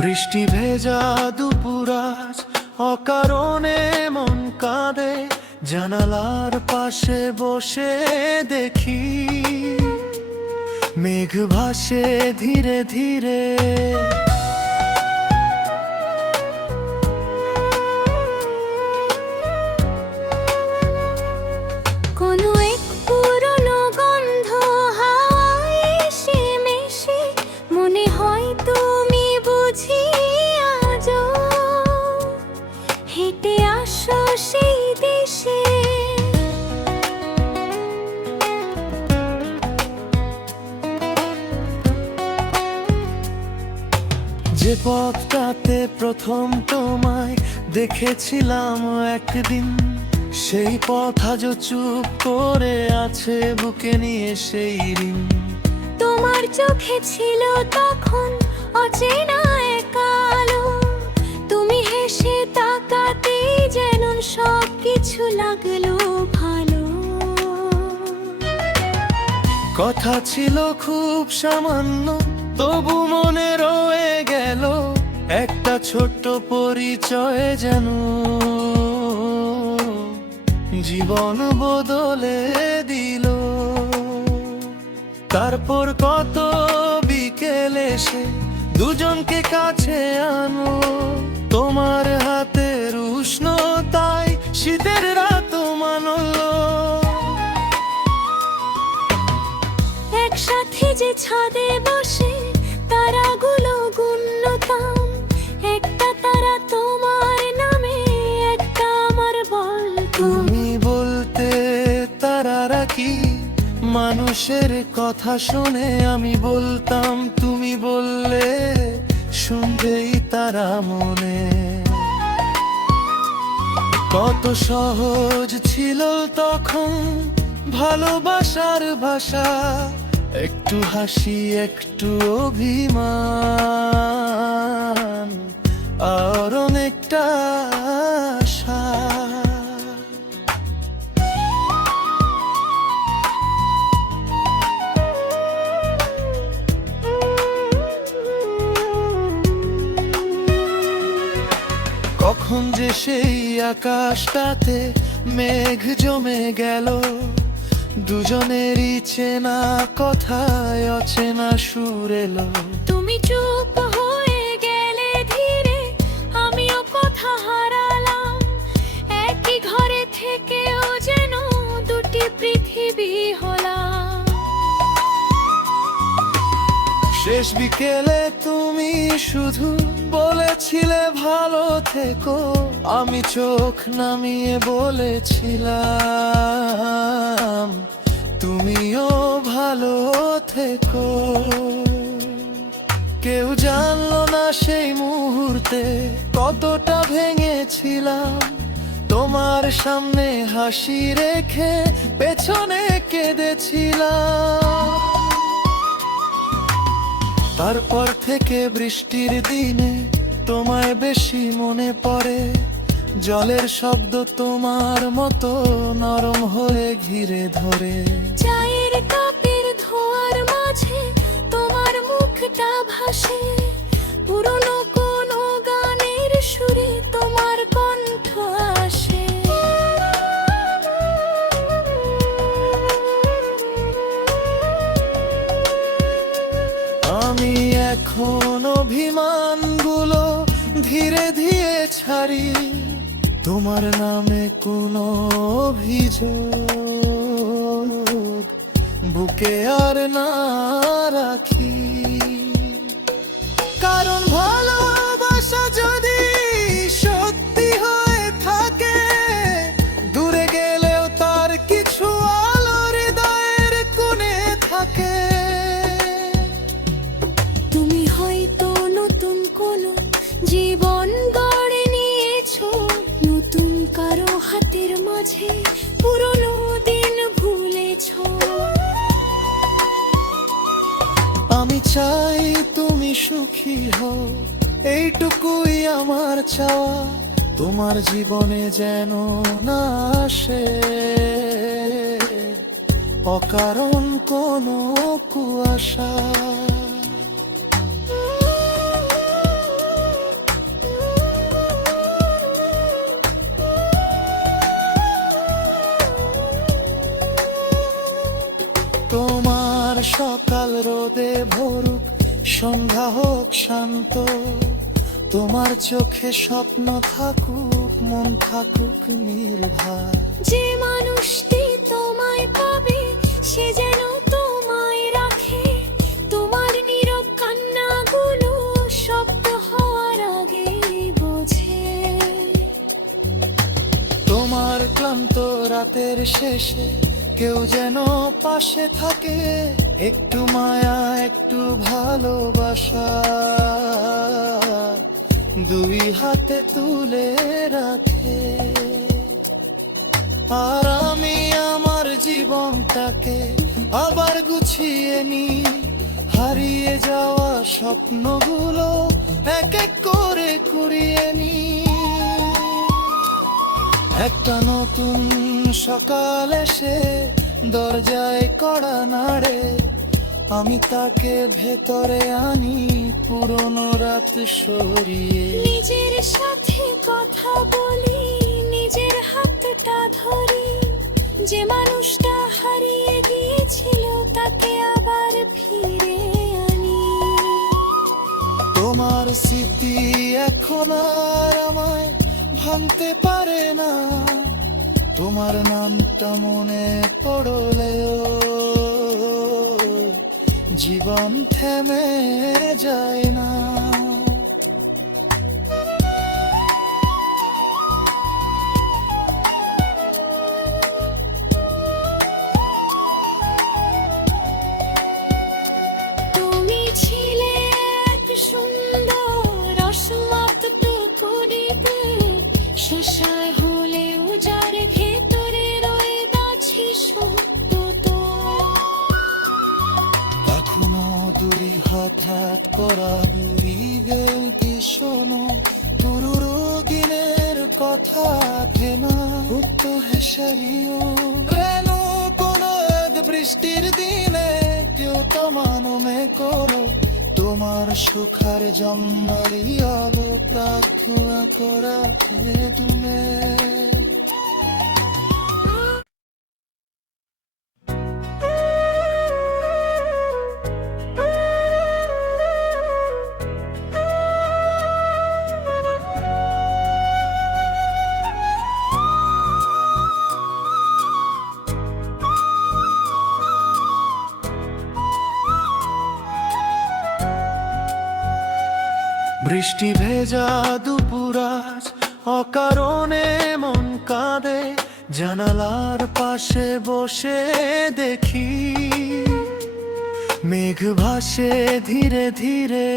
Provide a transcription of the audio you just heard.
বৃষ্টি ভেজা দুপুরাজ অকারণে মন কাঁদে, জানালার পাশে বসে দেখি মেঘ ভাসে ধীরে ধীরে। কোনো এক পুরনো গন্ধ হাওয়ায় এসে মেশে, মনে হয় তুমি বুঝি আজও হেঁটে আসো সেই দেশে। যে পথটাতে প্রথম তোমায় দেখেছিলাম একদিন, সেই পথ আজও চুপ করে আছে বুকে নিয়ে সেই ঋণ। তোমার চোখে ছিল তখন অচেনা এক আলো, তুমি হেসে তাকাতেই যেন সব কিছু লাগলো ভালো। কথা ছিল খুব সামান্য, তবু মনে রয়ে গেল একটা ছোট্ট পরিচয়, যেন জীবন বদলে দিল। তারপর কত বিকেল এসে দুজনকে কাছে আনো, তোমার হাতের উষ্ণতায় শীতের রাত মানলো। একসাথে যে ছাদে বসে তারাগুলো গুনতাম, একটা তারা তোমার নামে, একটা আমার বলতো। তুমি বলতে তারারা কি মানুষের কথা শুনে, আমি বলতাম তুমি বললে শুনবেই তারা মনে। কত সহজ ছিল তখন ভালোবাসার ভাষা, একটু হাসি একটু অভিমান আর অনেকটা আশা। কখন যে সেই আকাশটাতে মেঘ জমে গেল, দুজনেরই চেনা কথায় অচেনা সুর এলো। তুমি চুপ হয়ে গেলে ধীরে, আমিও কথা হারালাম, একই ঘরে থেকেও যেন দুটি পৃথিবী হলাম। শেষ বিকেলে তুমি শুধু বলেছিলে ভালো থেকো, আমি চোখ নামিয়ে বলেছিলাম তুমিও ভালো থেকো। কেউ জানলো না সেই মুহূর্তে কতটা ভেঙেছিলাম, তোমার সামনে হাসি রেখে পেছনে কেঁদেছিলাম। তারপর থেকে বৃষ্টির দিনে তোমায় বেশি মনে পড়ে, জলের শব্দ তোমার মতো নরম হয়ে ঘিরে ধরে। চায়ের কাপের ধোঁয়ার মাঝে তোমার মুখটা ভাসে, পুরনো কোনো গানের সুরে তোমার কণ্ঠ আসে। আমি এখন অভিমানগুলো ধীরে ধীরে ছাড়ি, তোমার নামে কোনো অভিযোগ বুকে আর না রাখি। কারণ ভালোবাসা যদি সত্যি হয়ে থাকে, দূরে গেলেও তার কিছু আলো হৃদয়ের কোণে থাকে। তুমি হয়তো নতুন কোনো জীবন গড়ে নিয়েছো, নতুন কারো হাতের মাঝে পুরনো দিন ভুলেছো। আমি চাই তুমি সুখী হও, এইটুকুই আমার চাওয়া। তোমার জীবনে যেন না আসে অকারণ কোনো কুয়াশা। সকাল রোদে ভরুক, সন্ধ্যা হোক শান্ত, তোমার চোখে স্বপ্ন থাকুক, মন থাকুক নির্ভয়। যে মানুষটি তোমায় পাবে সে যেন তোমায় রাখে, তোমার নীরব কান্নাগুলো শব্দ হওয়ার আগেই বোঝে। তোমার ক্লান্ত রাতের শেষে কেউ যেন পাশে থাকে, একটু মায়া একটু ভালোবাসা দুই হাতে তুলে রাখে। আর আমি আমার জীবনটাকে আবার গুছিয়ে নিই, হারিয়ে যাওয়া স্বপ্নগুলো এক এক করে কুড়িয়ে নিই। একটা নতুন সকাল এসে দরজায় কড়া নাড়ে, আমি তাকে ভেতরে আনি পুরনো রাত সরিয়ে। নিজের সাথে কথা বলি, নিজের হাতটা ধরি, যে মানুষটা হারিয়ে গিয়েছিল তাকে আবার ফিরে আনি। তোমার স্মৃতি এখন আর আমায় ভাঙতে পারে না, তোমার নামটা মনে পড়লেও জীবন থেমে যায় না। তুমি ছিলে এক সুন্দর অসমাপ্ত টুকুরিতে, শেষায় হলে উজার ভেতরে রয়ে গেছি সত্য তো। এখনো দুরি হঠাৎ করা বলিবে কি শোনো, পুরো দিনের কথা ভেনা উক্ত হেসারিও। রেণু কোন এক বৃষ্টির দিনে কেউ তোমানমে করো, তোমার সুখার জন্মারি আলো প্রার্থনা করা তুমি। বৃষ্টি ভেজা দুপুরাজ অকারণে মন কাঁদে, জানালার পাশে বসে দেখি মেঘ ভাসে ধীরে ধীরে।